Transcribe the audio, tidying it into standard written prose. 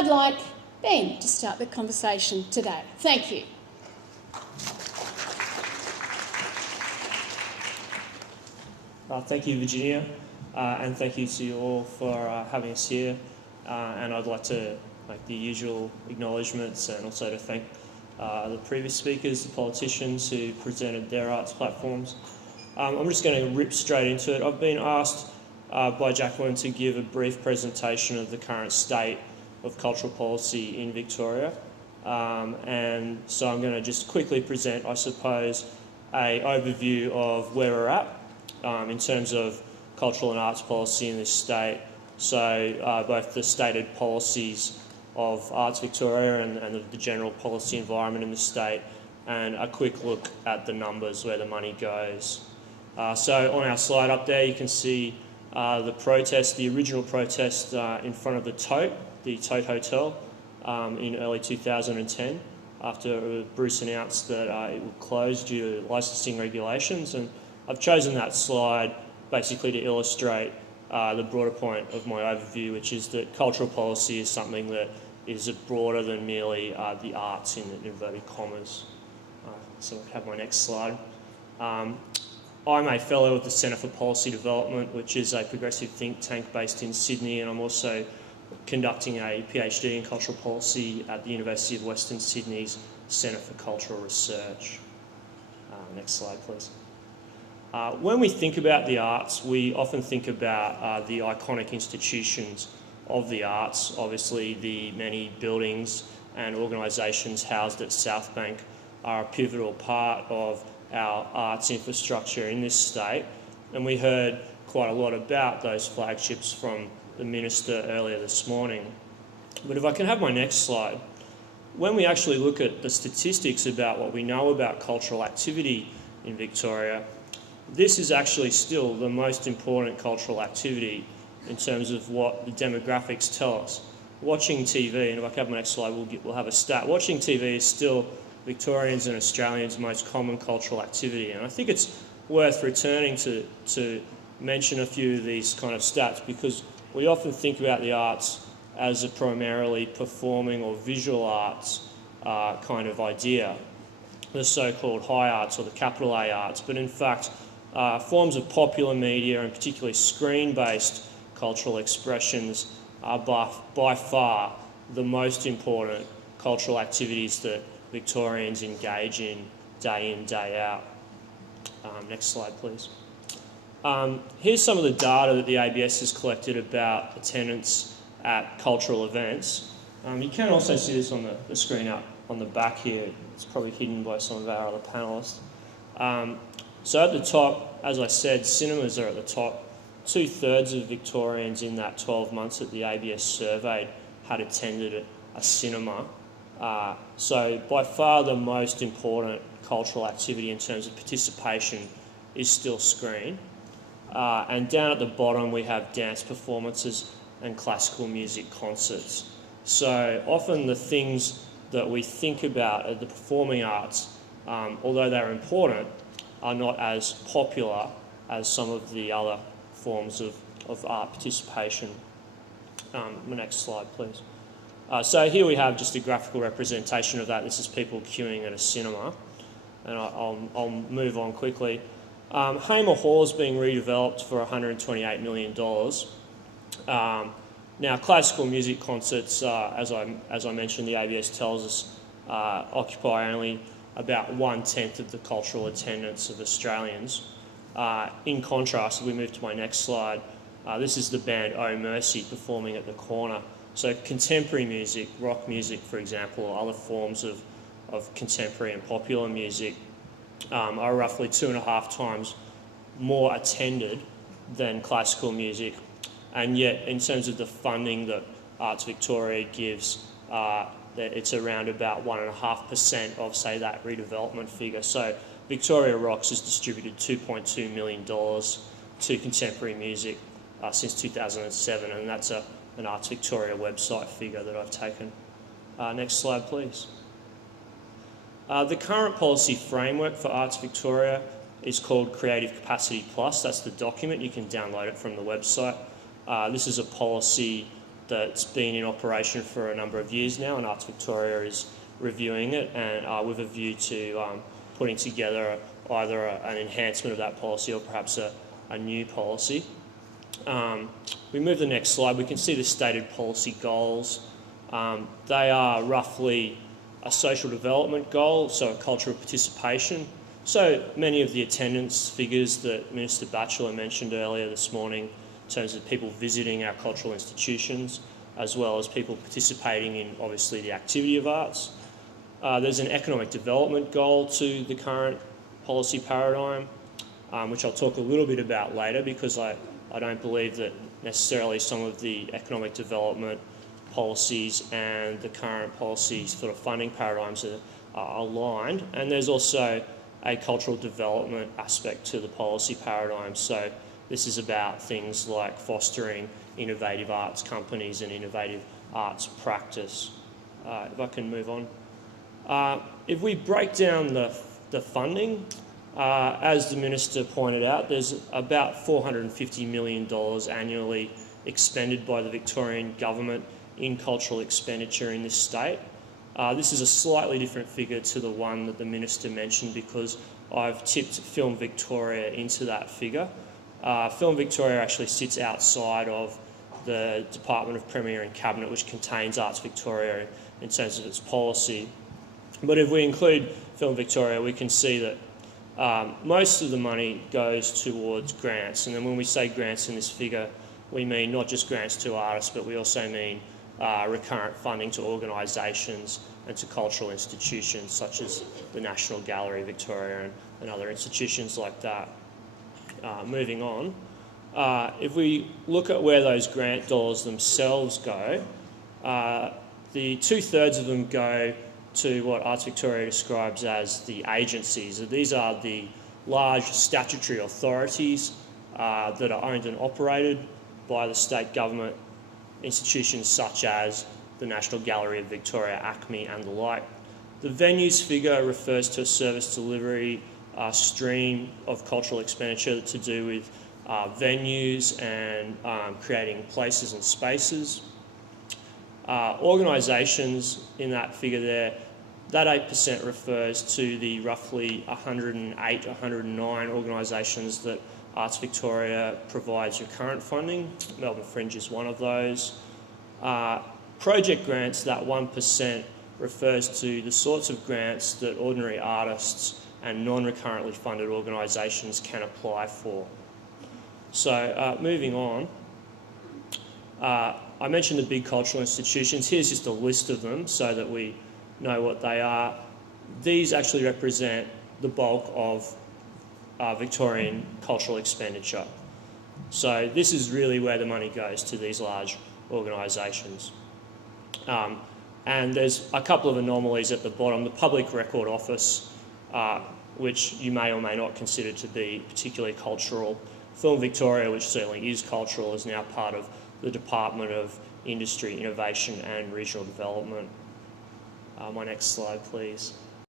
I'd like Ben to start the conversation today. Thank you. Thank you, Virginia, and thank you to you all for having us here. And I'd like to make the usual acknowledgements and also to thank the previous speakers, the politicians who presented their arts platforms. I'm just going to rip straight into it. I've been asked by Jacqueline to give a brief presentation of the current state of cultural policy in Victoria. And so I'm going to just quickly present, I suppose, an overview of where we're at in terms of cultural and arts policy in this state. So both the stated policies of Arts Victoria and the general policy environment in the state, and a quick look at the numbers, where the money goes. So on our slide up there, you can see the protest, the original protest in front of the Tote Hotel in early 2010, after Bruce announced that it would close due to licensing regulations. And I've chosen that slide basically to illustrate the broader point of my overview, which is that cultural policy is something that is broader than merely the arts in inverted commas. So I have my next slide. I'm a fellow of the Centre for Policy Development, which is a progressive think tank based in Sydney, and I'm also conducting a PhD in cultural policy at the University of Western Sydney's Centre for Cultural Research. Next slide, please. When we think about the arts, we often think about the iconic institutions of the arts. Obviously, the many buildings and organisations housed at South Bank are a pivotal part of our arts infrastructure in this state, and we heard quite a lot about those flagships from the Minister earlier this morning. But if I can have my next slide, when we actually look at the statistics about what we know about cultural activity in Victoria, this is actually still the most important cultural activity in terms of what the demographics tell us. Watching TV, and if I can have my next slide, we'll have a stat. Watching TV is still Victorians and Australians' most common cultural activity, and I think it's worth returning to mention a few of these kind of stats, because we often think about the arts as a primarily performing or visual arts kind of idea, the so-called high arts or the capital A arts, but in fact forms of popular media, and particularly screen-based cultural expressions, are by far the most important cultural activities that Victorians engage in, day out. Next slide, please. Here's some of the data that the ABS has collected about attendance at cultural events. You can also see this on the screen up on the back here. It's probably hidden by some of our other panellists. So at the top, as I said, cinemas are at the top. 2/3 of Victorians in that 12 months that the ABS surveyed had attended a cinema. So by far the most important cultural activity in terms of participation is still screen. And down at the bottom we have dance performances and classical music concerts. So often the things that we think about at the performing arts, although they're important, are not as popular as some of the other forms of art participation. The next slide, please. So here we have just a graphical representation of that. This is people queuing at a cinema, and I'll move on quickly. Hamer Hall is being redeveloped for $128 million. Now, classical music concerts, as I mentioned, the ABS tells us, occupy only about 1/10 of the cultural attendance of Australians. In contrast, if we move to my next slide, this is the band Oh Mercy performing at the corner. So contemporary music, rock music, for example, or other forms of contemporary and popular music are roughly 2.5 times more attended than classical music. And yet, in terms of the funding that Arts Victoria gives, it's around about 1.5% of, say, that redevelopment figure. So Victoria Rocks has distributed $2.2 million to contemporary music since 2007, and that's an Arts Victoria website figure that I've taken. Next slide, please. The current policy framework for Arts Victoria is called Creative Capacity Plus. That's the document. You can download it from the website. This is a policy that's been in operation for a number of years now, and Arts Victoria is reviewing it, and with a view to putting together either an enhancement of that policy or perhaps a new policy. We move to the next slide. We can see the stated policy goals. They are roughly a social development goal, so a culture of participation. So many of the attendance figures that Minister Batchelor mentioned earlier this morning in terms of people visiting our cultural institutions, as well as people participating in, obviously, the activity of arts. There's an economic development goal to the current policy paradigm, which I'll talk a little bit about later, because I don't believe that necessarily some of the economic development policies and the current policies for the funding paradigms are aligned. And there's also a cultural development aspect to the policy paradigm. So this is about things like fostering innovative arts companies and innovative arts practice. If I can move on. If we break down the funding, as the Minister pointed out, there's about $450 million annually expended by the Victorian Government in cultural expenditure in this state. This is a slightly different figure to the one that the Minister mentioned, because I've tipped Film Victoria into that figure. Film Victoria actually sits outside of the Department of Premier and Cabinet, which contains Arts Victoria in terms of its policy. But if we include Film Victoria, we can see that most of the money goes towards grants. And then when we say grants in this figure, we mean not just grants to artists, but we also mean recurrent funding to organisations and to cultural institutions such as the National Gallery Victoria and other institutions like that. Moving on, if we look at where those grant dollars themselves go, the 2/3 of them go to what Arts Victoria describes as the agencies. These are the large statutory authorities that are owned and operated by the state government, institutions such as the National Gallery of Victoria, ACME and the like. The venues figure refers to a service delivery stream of cultural expenditure to do with venues and creating places and spaces. Organisations in that figure there, that 8% refers to the roughly 108, 109 organisations that Arts Victoria provides recurrent funding. Melbourne Fringe is one of those. Project grants, that 1%, refers to the sorts of grants that ordinary artists and non-recurrently funded organisations can apply for. So moving on, I mentioned the big cultural institutions. Here's just a list of them so that we know what they are. These actually represent the bulk of Victorian cultural expenditure. So this is really where the money goes, to these large organisations. And there's a couple of anomalies at the bottom. The Public Record Office, which you may or may not consider to be particularly cultural. Film Victoria, which certainly is cultural, is now part of the Department of Industry, Innovation and Regional Development. My next slide, please.